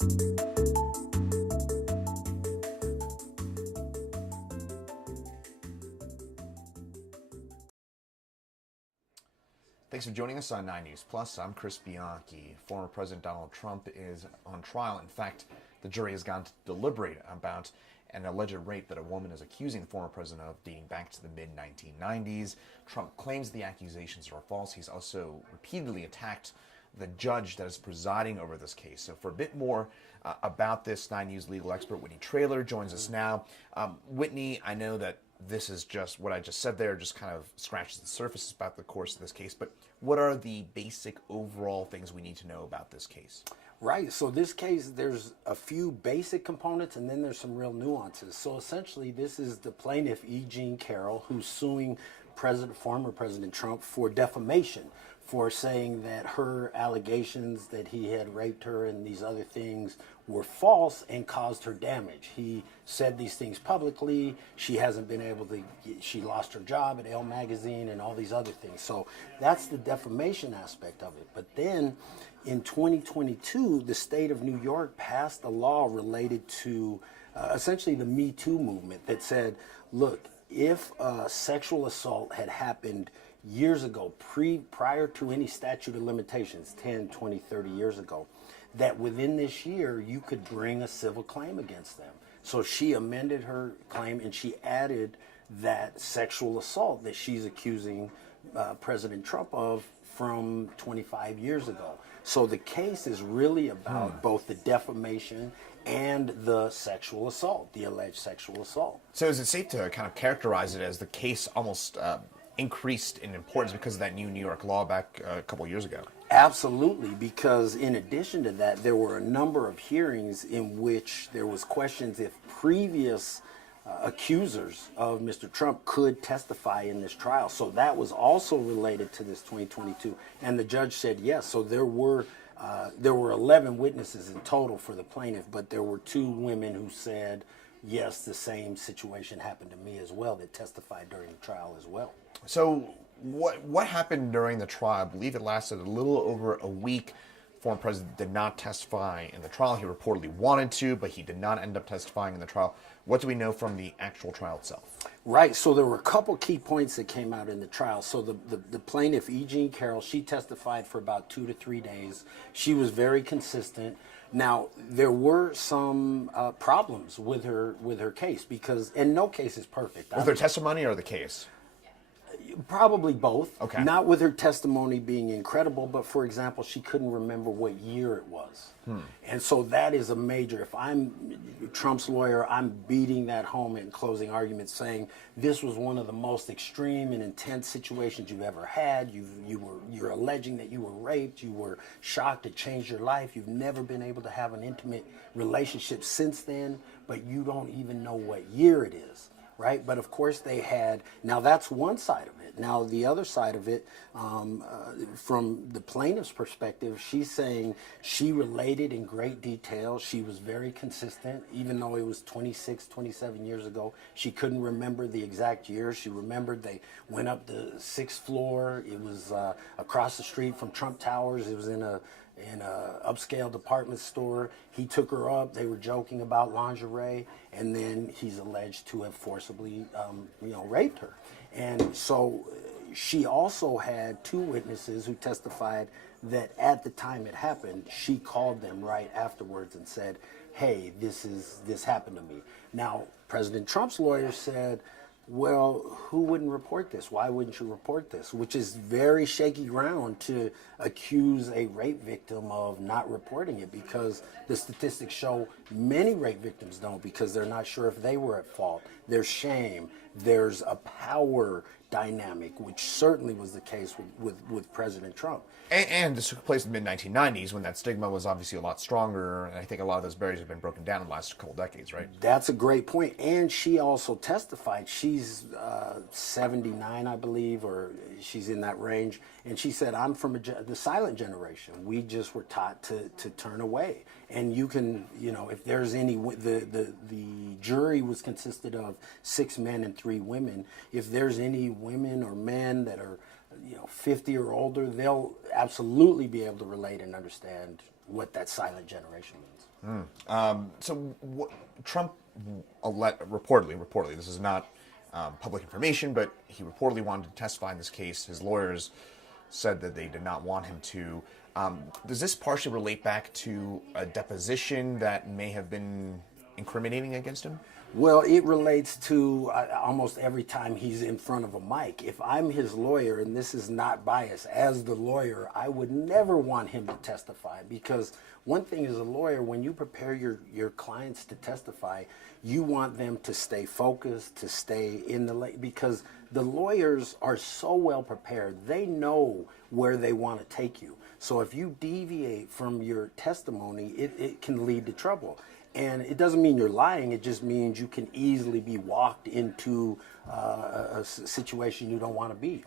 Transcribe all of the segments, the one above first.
Thanks for joining us on 9 News Plus. I'm Chris Bianchi. Former President Donald Trump is on trial. In fact, the jury has gone to deliberate about an alleged rape that a woman is accusing the former president of dating back to the mid-1990s. Trump claims the accusations are false. He's also repeatedly attacked the judge that is presiding over this case. So for a bit more about this, 9 News legal expert Whitney Traylor joins us now. Whitney, I know that this is just what I just said there, just kind of scratches the surface about the course of this case, but what are the basic overall things we need to know about this case? Right, so this case, there's a few basic components and then there's some real nuances. So essentially, this is the plaintiff, E. Jean Carroll, who's suing former President Trump for defamation, for saying that her allegations that he had raped her and these other things were false and caused her damage. He said these things publicly. She hasn't been able to, she lost her job at Elle magazine and all these other things. So that's the defamation aspect of it. But then in 2022, the state of New York passed a law related to essentially the Me Too movement that said, look, if sexual assault had happened years ago, prior to any statute of limitations, 10, 20, 30 years ago, that within this year you could bring a civil claim against them. So she amended her claim and she added that sexual assault that she's accusing President Trump of from 25 years ago. So the case is really about both the defamation and the sexual assault, the alleged sexual assault. So is it safe to kind of characterize it as the case almost increased in importance because of that new New York law back a couple of years ago? Absolutely, because in addition to that, there were a number of hearings in which there was questions if previous accusers of Mr. Trump could testify in this trial. So that was also related to this 2022, and the judge said yes. So there were 11 witnesses in total for the plaintiff, but there were 2 women who said, yes, the same situation happened to me as well, that testified during the trial as well. So what happened during the trial? I believe it lasted a little over a week. Former president did not testify in the trial. He reportedly wanted to, but he did not end up testifying in the trial. What do we know from the actual trial itself? Right, so there were a couple key points that came out in the trial. So the plaintiff, E. Jean Carroll, she testified for about 2 to 3 days. She was very consistent. Now, there were some problems with her case because, and no case is perfect. With her testimony or the case? Probably both. Okay. Not with her testimony being incredible, but for example, she couldn't remember what year it was. And so that is a major, if I'm Trump's lawyer, I'm beating that home in closing arguments saying this was one of the most extreme and intense situations you've ever had. You're alleging that you were raped, you were shocked, it changed your life. You've never been able to have an intimate relationship since then, but you don't even know what year it is. Right, but of course they had, now that's one side of it. Now the other side of it, from the plaintiff's perspective, she's saying she related in great detail. She was very consistent, even though it was 26, 27 years ago. She couldn't remember the exact year. She remembered they went up the 6th floor. It was across the street from Trump Towers. It was in a upscale department store. He took her up. They were joking about lingerie, and then he's alleged to have forcibly, raped her. And so she also had 2 witnesses who testified that at the time it happened, she called them right afterwards and said, "Hey, this happened to me." Now, President Trump's lawyer said, well, who wouldn't report this? Why wouldn't you report this? Which is very shaky ground to accuse a rape victim of not reporting it, because the statistics show many rape victims don't, because they're not sure if they were at fault. There's shame. There's a power dynamic, which certainly was the case with President Trump. And this took place in the mid-1990s when that stigma was obviously a lot stronger, and I think a lot of those barriers have been broken down in the last couple decades, right? That's a great point. And she also testified. She's 79, I believe, or she's in that range. And she said, I'm from the silent generation. We just were taught to turn away. And you can, if there's any, the jury was consisted of 6 men and 3 women. If there's any women or men that are 50 or older, they'll absolutely be able to relate and understand what that silent generation means. Trump reportedly, this is not public information, but he reportedly wanted to testify in this case. His lawyers said that they did not want him to. Does this partially relate back to a deposition that may have been incriminating against him? Well, it relates to almost every time he's in front of a mic. If I'm his lawyer, and this is not bias, as the lawyer, I would never want him to testify, because one thing as a lawyer, when you prepare your clients to testify, you want them to stay focused, to stay in the lane, because the lawyers are so well prepared. They know where they want to take you. So if you deviate from your testimony, it can lead to trouble. And it doesn't mean you're lying. It just means you can easily be walked into a situation you don't want to be.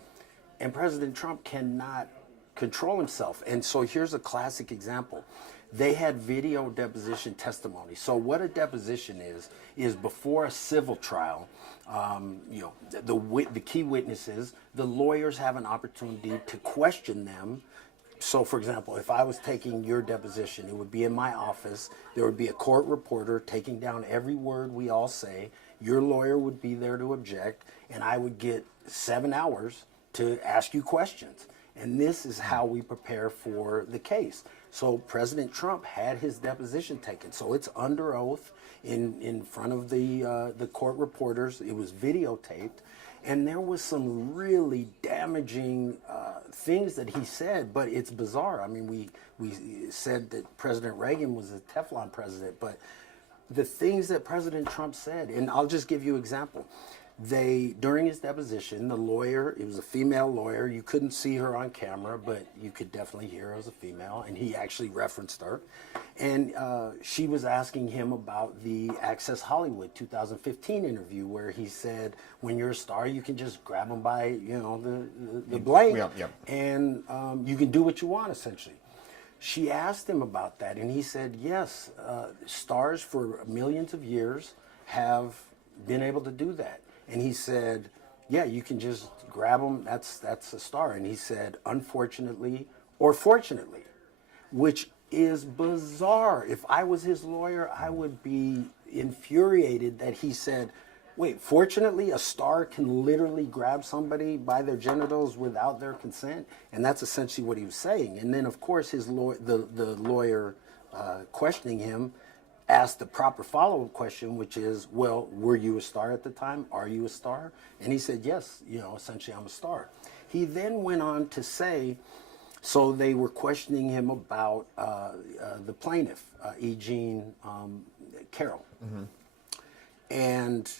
And President Trump cannot control himself. And so here's a classic example. They had video deposition testimony. So what a deposition is before a civil trial, the key witnesses, the lawyers have an opportunity to question them. So, for example, if I was taking your deposition, it would be in my office. There would be a court reporter taking down every word we all say. Your lawyer would be there to object, and I would get 7 hours to ask you questions. And this is how we prepare for the case. So President Trump had his deposition taken. So it's under oath in front of the court reporters. It was videotaped. And there was some really damaging things that he said, but it's bizarre. I mean, we said that President Reagan was a Teflon president, but the things that President Trump said, and I'll just give you an example. During his deposition, the lawyer, it was a female lawyer, you couldn't see her on camera, but you could definitely hear her as a female, and he actually referenced her. And she was asking him about the Access Hollywood 2015 interview, where he said, when you're a star, you can just grab them by, the blank, and you can do what you want, essentially. She asked him about that, and he said, yes, stars for millions of years have been able to do that. And he said, yeah, you can just grab them, that's a star. And he said, unfortunately or fortunately, which is bizarre. If I was his lawyer, I would be infuriated that he said, wait, fortunately, a star can literally grab somebody by their genitals without their consent? And that's essentially what he was saying. And then, of course, the lawyer questioning him asked the proper follow-up question, which is, well, were you a star at the time? Are you a star? And he said, yes, essentially I'm a star. He then went on to say, so they were questioning him about the plaintiff, E. Jean Carroll. Mm-hmm. And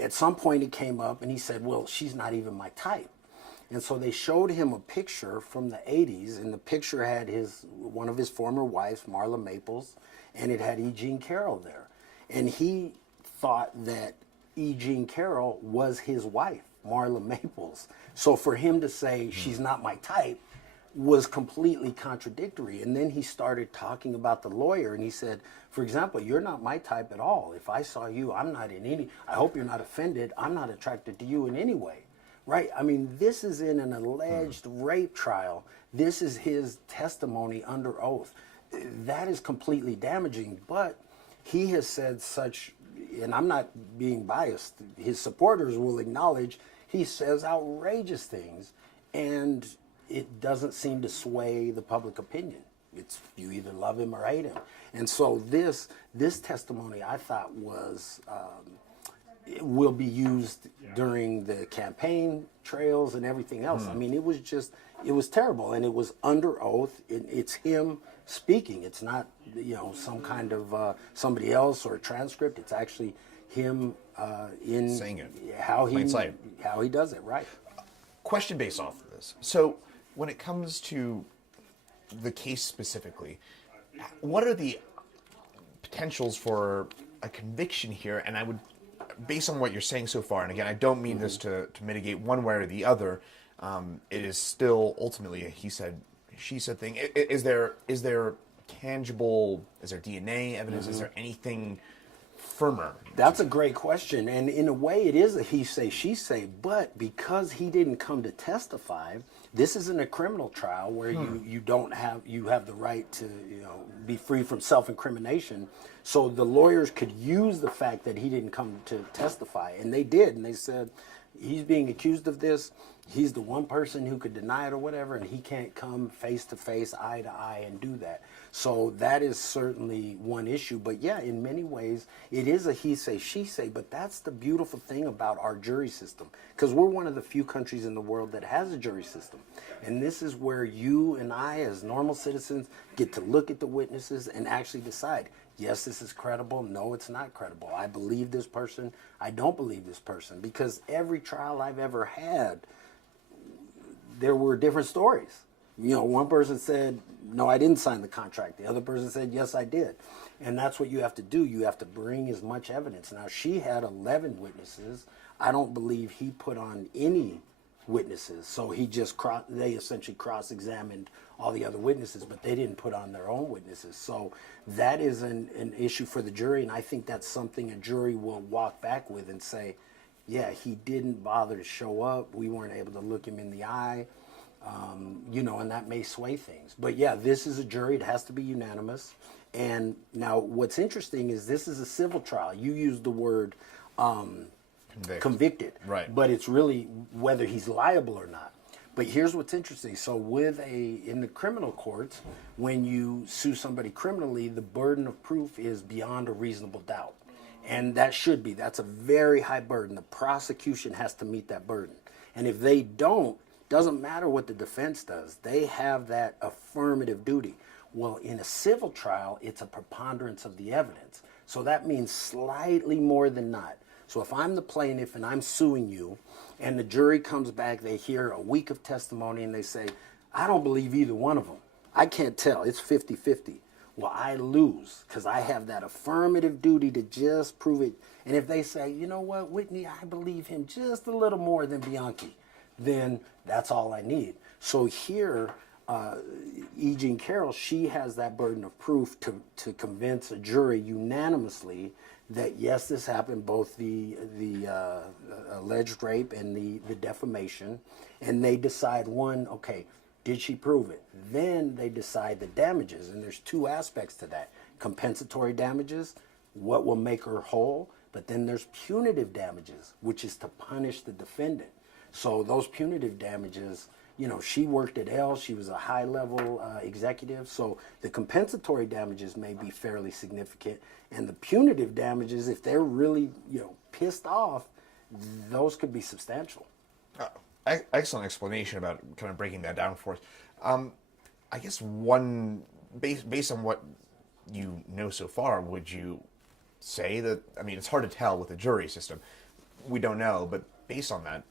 at some point it came up and he said, well, she's not even my type. And so they showed him a picture from the 80s, and the picture had one of his former wives, Marla Maples, and it had E. Jean Carroll there. And he thought that E. Jean Carroll was his wife, Marla Maples. So for him to say she's not my type was completely contradictory. And then he started talking about the lawyer, and he said, for example, you're not my type at all. If I saw you, I hope you're not offended, I'm not attracted to you in any way. Right? I mean, this is in an alleged rape trial. This is his testimony under oath. That is completely damaging, but he has said such, and I'm not being biased, his supporters will acknowledge he says outrageous things, and it doesn't seem to sway the public opinion. It's, you either love him or hate him. And so this testimony, I thought, will be used during the campaign trails and everything else. I mean, it was terrible, and it was under oath. It's him speaking. It's not, some kind of somebody else or a transcript. It's actually him in saying it. How he does it, right? Question based off of this. So when it comes to the case specifically, what are the potentials for a conviction here? And I would, based on what you're saying so far, and again, I don't mean this to mitigate one way or the other, it is still ultimately a he said, she said thing. Is there tangible, is there DNA evidence? Is there anything firmer? That's a great question. And in a way, it is a he say, she say. But because he didn't come to testify, This isn't a criminal trial where you have the right to be free from self-incrimination. So the lawyers could use the fact that he didn't come to testify, and they did, and they said he's being accused of this. He's the one person who could deny it or whatever, and he can't come face to face, eye to eye, and do that. So that is certainly one issue. But yeah, in many ways, it is a he say, she say. But that's the beautiful thing about our jury system, because we're one of the few countries in the world that has a jury system. And this is where you and I, as normal citizens, get to look at the witnesses and actually decide, yes, this is credible. No, it's not credible. I believe this person. I don't believe this person. Because every trial I've ever had, there were different stories. One person said, no, I didn't sign the contract. The other person said, yes, I did. And that's what you have to do. You have to bring as much evidence. Now, she had 11 witnesses. I don't believe he put on any witnesses. So they essentially cross-examined all the other witnesses, but they didn't put on their own witnesses. So that is an issue for the jury, and I think that's something a jury will walk back with and say, yeah, he didn't bother to show up. We weren't able to look him in the eye, and that may sway things. But yeah, this is a jury. It has to be unanimous. And now what's interesting is this is a civil trial. You used the word convicted, right? But it's really whether he's liable or not. But here's what's interesting. So in the criminal courts, when you sue somebody criminally, the burden of proof is beyond a reasonable doubt. And that's a very high burden. The prosecution has to meet that burden. And if they don't, doesn't matter what the defense does, they have that affirmative duty. Well, in a civil trial, it's a preponderance of the evidence. So that means slightly more than not. So if I'm the plaintiff and I'm suing you, and the jury comes back, they hear a week of testimony, and they say, I don't believe either one of them. I can't tell. It's 50-50. Well, I lose because I have that affirmative duty to just prove it. And if they say, you know what, Whitney, I believe him just a little more than Bianchi, then that's all I need. So here, E. Jean Carroll, she has that burden of proof to convince a jury unanimously that yes, this happened, both the alleged rape and the defamation, and they decide okay, did she prove it? Then they decide the damages, and there's two aspects to that. Compensatory damages, what will make her whole, but then there's punitive damages, which is to punish the defendant. So those punitive damages, she worked at Elle, she was a high-level executive, so the compensatory damages may be fairly significant, and the punitive damages, if they're really, pissed off, those could be substantial. Excellent explanation about kind of breaking that down for us. I guess based on what you know so far, would you say that, it's hard to tell with the jury system. We don't know, but based on that,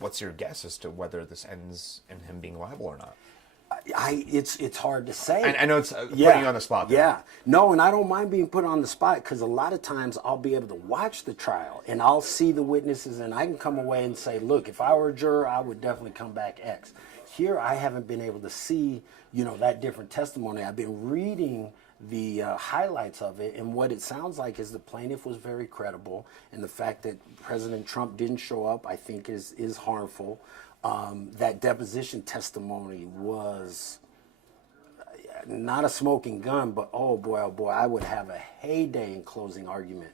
what's your guess as to whether this ends in him being liable or not? It's hard to say. I know it's putting you on the spot there. Yeah. No, and I don't mind being put on the spot because a lot of times I'll be able to watch the trial and I'll see the witnesses and I can come away and say, look, if I were a juror, I would definitely come back X. Here, I haven't been able to see, that different testimony. I've been reading the highlights of it, and what it sounds like is the plaintiff was very credible, and the fact that President Trump didn't show up, I think, is harmful. That deposition testimony was not a smoking gun, but oh boy, I would have a heyday in closing argument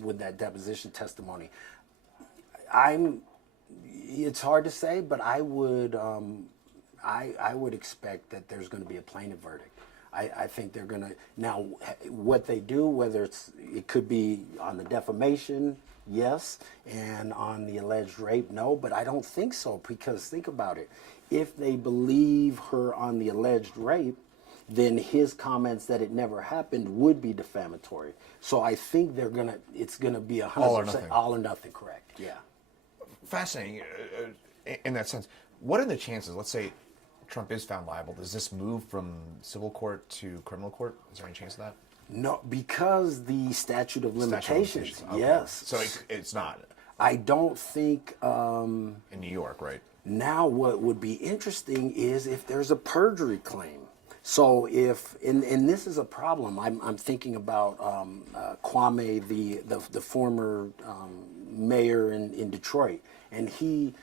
with that deposition testimony. It's hard to say, but I would expect that there's going to be a plaintiff verdict. I think they're going to, now what they do, whether it could be on the defamation, yes, and on the alleged rape, no, but I don't think so, because think about it. If they believe her on the alleged rape, then his comments that it never happened would be defamatory. So I think it's going to be 100% all or nothing, correct, yeah. Fascinating in that sense. What are the chances, let's say Trump is found liable, does this move from civil court to criminal court? Is there any chance of that? No, because the statute of limitations. Okay. Yes. So it's not. I don't think. In New York, right? Now, what would be interesting is if there's a perjury claim. So if, and this is a problem, I'm thinking about Kwame, the former mayor in Detroit, and he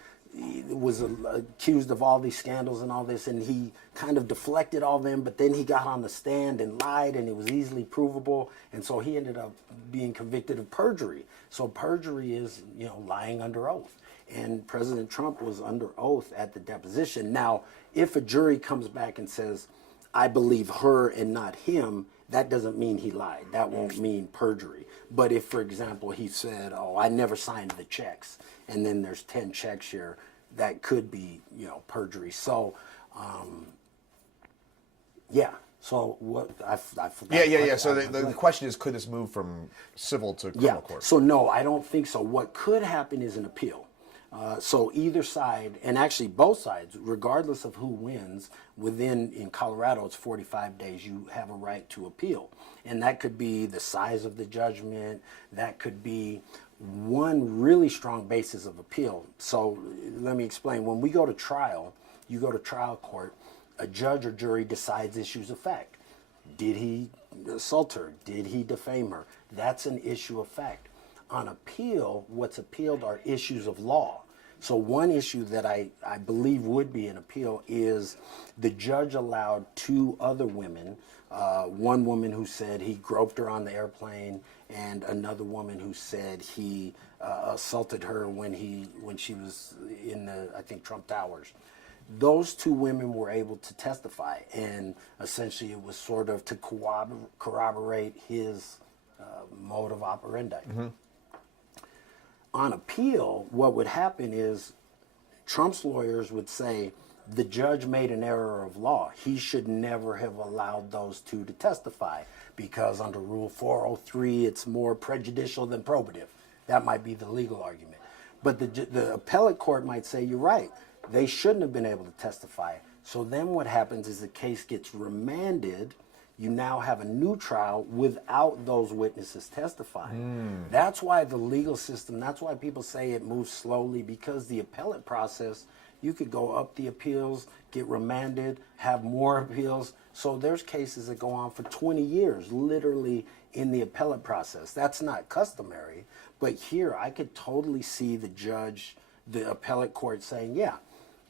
was accused of all these scandals and all this, and he kind of deflected all them, but then he got on the stand and lied, and it was easily provable, and so he ended up being convicted of perjury. So perjury is, lying under oath. And President Trump was under oath at the deposition. Now, if a jury comes back and says, I believe her and not him, that doesn't mean he lied. That won't mean perjury. But if, for example, he said, I never signed the checks, and then there's 10 checks here, that could be, perjury. So, yeah. So what I forgot. Yeah. So the question is, could this move from civil to criminal court? So no, I don't think so. What could happen is an appeal. So either side, and actually both sides, regardless of who wins, in Colorado, it's 45 days, you have a right to appeal. And that could be the size of the judgment. That could be one really strong basis of appeal. So let me explain. When we go to trial, you go to trial court, a judge or jury decides issues of fact. Did he assault her? Did he defame her? That's an issue of fact. On appeal, what's appealed are issues of law. So one issue that I believe would be an appeal is the judge allowed two other women, one woman who said he groped her on the airplane, and another woman who said he assaulted her when she was in the, I think, Trump Towers. Those two women were able to testify, and essentially it was sort of to corroborate his mode of operandi. Mm-hmm. On appeal, what would happen is Trump's lawyers would say the judge made an error of law. He should never have allowed those two to testify because under Rule 403, it's more prejudicial than probative. That might be the legal argument. But the appellate court might say, you're right, they shouldn't have been able to testify. So then what happens is the case gets remanded. You now have a new trial without those witnesses testifying. That's why the legal system, that's why people say it moves slowly, because the appellate process, you could go up the appeals, get remanded, have more appeals. So there's cases that go on for 20 years, literally in the appellate process. That's not customary. But here, I could totally see the judge, the appellate court saying, yeah,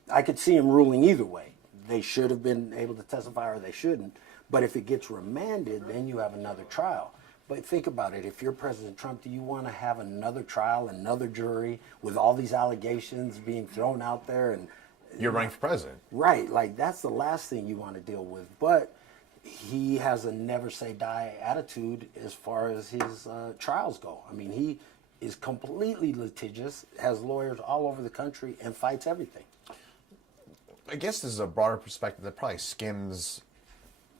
I could see him ruling either way. They should have been able to testify or they shouldn't. But if it gets remanded, then you have another trial. But think about it. If you're President Trump, do you want to have another trial, another jury with all these allegations being thrown out there? And you're running for president. Right. Like, that's the last thing you want to deal with. But he has a never say die attitude as far as his trials go. I mean, he is completely litigious, has lawyers all over the country, and fights everything. I guess this is a broader perspective that probably skims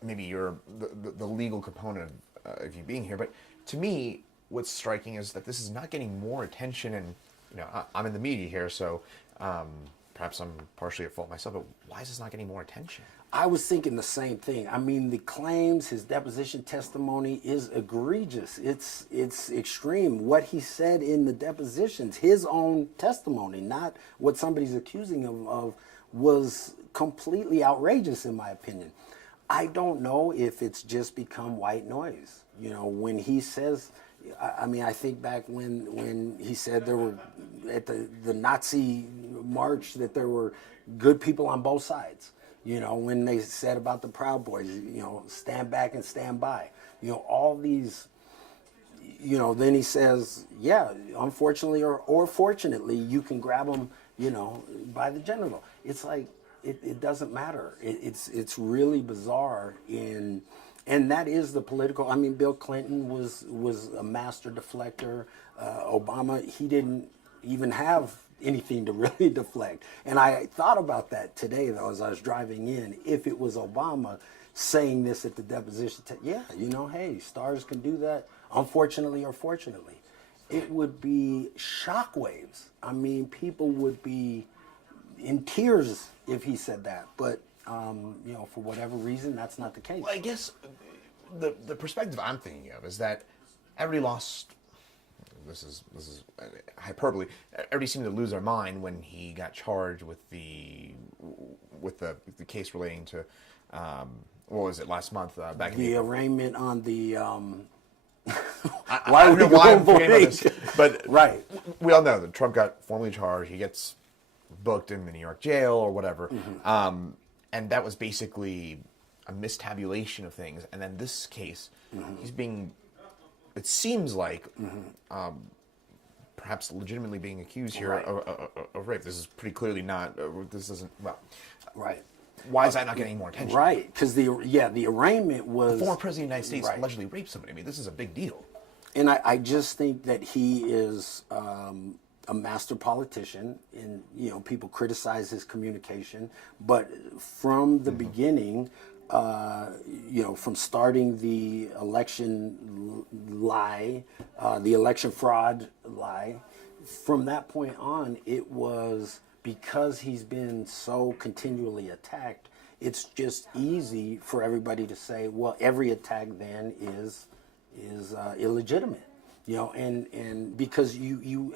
maybe the legal component of you being here. But to me, what's striking is that this is not getting more attention. And I'm in the media here, so perhaps I'm partially at fault myself. But why is this not getting more attention? I was thinking the same thing. I mean, the claims, his deposition testimony is egregious. It's extreme. What he said in the depositions, his own testimony, not what somebody's accusing him of, was completely outrageous in my opinion. I don't know if it's just become white noise. When he says, I mean, I think back when he said there were, at the Nazi march, that there were good people on both sides. When they said about the Proud Boys, stand back and stand by. All these, then he says, yeah, unfortunately or fortunately, you can grab them, by the genital. It's like, it doesn't matter. It's really bizarre and that is the political. I mean, Bill Clinton was a master deflector. Obama, he didn't even have anything to really deflect. And I thought about that today, though, as I was driving in. If it was Obama saying this at the deposition, hey, stars can do that, unfortunately or fortunately. It would be shockwaves. I mean, people would be in tears if he said that. But, for whatever reason, that's not the case. Well, I guess the perspective I'm thinking of is that everybody lost. This is hyperbole. Everybody seemed to lose their mind when he got charged with the case relating to what was it last month back in the arraignment on the. Why are we going for this? But right, we all know that Trump got formally charged. He gets booked in the New York jail or whatever. And that was basically a mistabulation of things. And then this case, he's being, it seems like, perhaps legitimately being accused here of rape. This is pretty clearly not, this isn't, well. Right. Why is that not getting any more attention? Right, because the arraignment was... The former president of the United States allegedly raped somebody. I mean, this is a big deal. And I just think that he is a master politician, and people criticize his communication, but from the beginning, from starting the election lie, the election fraud lie, from that point on, it was because he's been so continually attacked. It's just easy for everybody to say, well, every attack then is illegitimate, and because you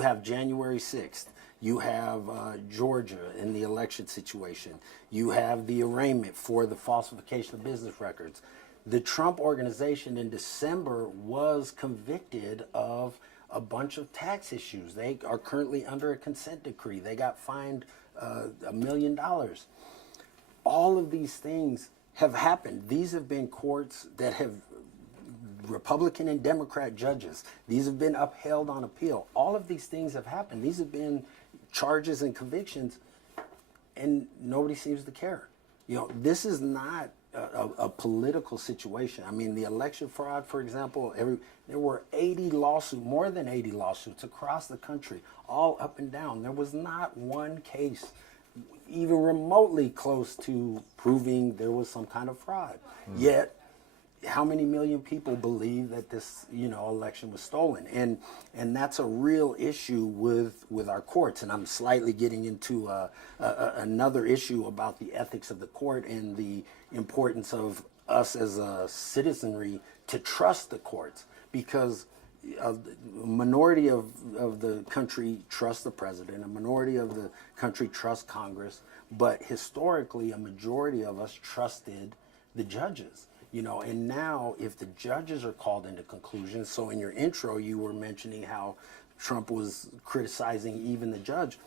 have January 6th, you have Georgia in the election situation, you have the arraignment for the falsification of business records. The Trump organization in December was convicted of a bunch of tax issues. They are currently under a consent decree. They got fined $1 million. All of these things have happened. These have been courts that have Republican and Democrat judges. These have been upheld on appeal. All of these things have happened. These have been charges and convictions, and nobody seems to care. This is not a political situation. I mean, the election fraud, for example, there were more than 80 lawsuits across the country, all up and down. There was not one case even remotely close to proving there was some kind of fraud. Yet, how many million people believe that this, election was stolen? And that's a real issue with our courts. And I'm slightly getting into another issue about the ethics of the court and the importance of us as a citizenry to trust the courts, because a minority of the country trusts the president, a minority of the country trusts Congress, but historically a majority of us trusted the judges. And now if the judges are called into conclusion, so in your intro you were mentioning how Trump was criticizing even the judge.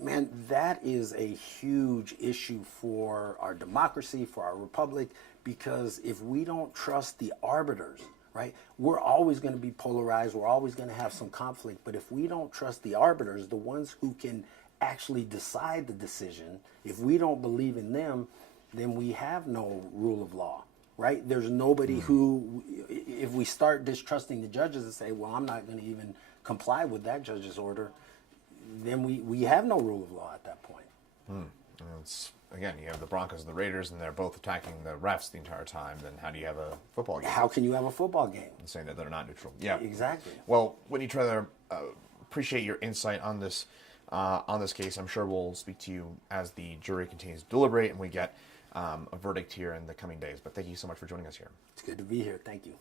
Man, that is a huge issue for our democracy, for our republic, because if we don't trust the arbiters, right, we're always going to be polarized, we're always going to have some conflict, but if we don't trust the arbiters, the ones who can actually decide the decision, if we don't believe in them, then we have no rule of law. Right? There's nobody who, if we start distrusting the judges and say, well, I'm not going to even comply with that judge's order, then we have no rule of law at that point. Again, you have the Broncos and the Raiders, and they're both attacking the refs the entire time. Then how do you have a football game? How can you have a football game? And saying that they're not neutral. Yeah, exactly. Well, Whitney Traylor, appreciate your insight on this case. I'm sure we'll speak to you as the jury continues to deliberate and we get a verdict here in the coming days. But thank you so much for joining us here. It's good to be here. Thank you.